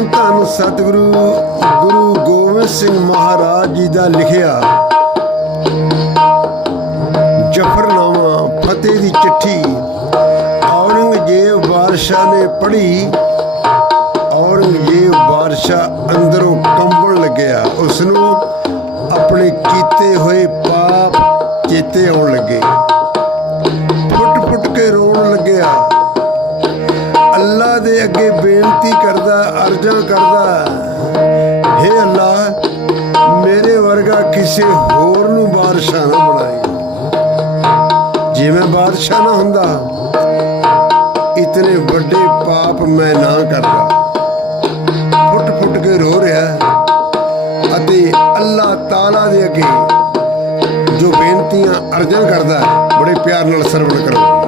ਧੰਨ ਧੰਨ ਸਤਿਗੁਰੂ, ਗੁਰੂ ਗੋਬਿੰਦ ਸਿੰਘ ਮਹਾਰਾਜ ਜੀ ਦਾ ਲਿਖਿਆ ਜਫਰਨਾਮਾ, ਫਤਿਹ ਦੀ ਚਿੱਠੀ, ਔਰੰਗਜ਼ੇਬ ਬਾਦਸ਼ਾਹ ਨੇ ਪੜ੍ਹੀ। ਔਰੰਗਜ਼ੇਬ ਬਾਦਸ਼ਾਹ ਅੰਦਰੋਂ ਕੰਬਣ ਲੱਗਿਆ। ਉਸ ਨੂੰ ਆਪਣੇ ਕੀਤੇ ਹੋਏ ਪਾਪ ਚੇਤੇ ਆਉਣ ਲੱਗੇ। ਅੱਲਾ ਅੱਗੇ ਬੇਨਤੀ ਕਰਦਾ, ਅਰਜ਼ਾਂ ਕਰਦਾ, ਹੇ ਅੱਲਾ ਮੇਰੇ ਵਰਗਾ ਕਿਸੇ ਹੋਰ ਨੂੰ ਬਾਦਸ਼ਾਹ ਨਾ ਬਣਾਈ ਜੇ ਮੈਂ ਬਾਦਸ਼ਾਹ ਨਾ ਹੁੰਦਾ, ਇਤਨੇ ਵੱਡੇ ਪਾਪ ਮੈਂ ਨਾ ਕਰਦਾ। ਫੁੱਟ ਫੁੱਟ ਕੇ ਰੋ ਰਿਹਾ ਅਤੇ ਅੱਲਾ ਤਾਲਾ ਦੇ ਅੱਗੇ ਜੋ ਬੇਨਤੀਆਂ, ਅਰਜ਼ਾਂ ਕਰਦਾ, ਬੜੇ ਪਿਆਰ ਨਾਲ ਸਰਵਣ ਕਰੋ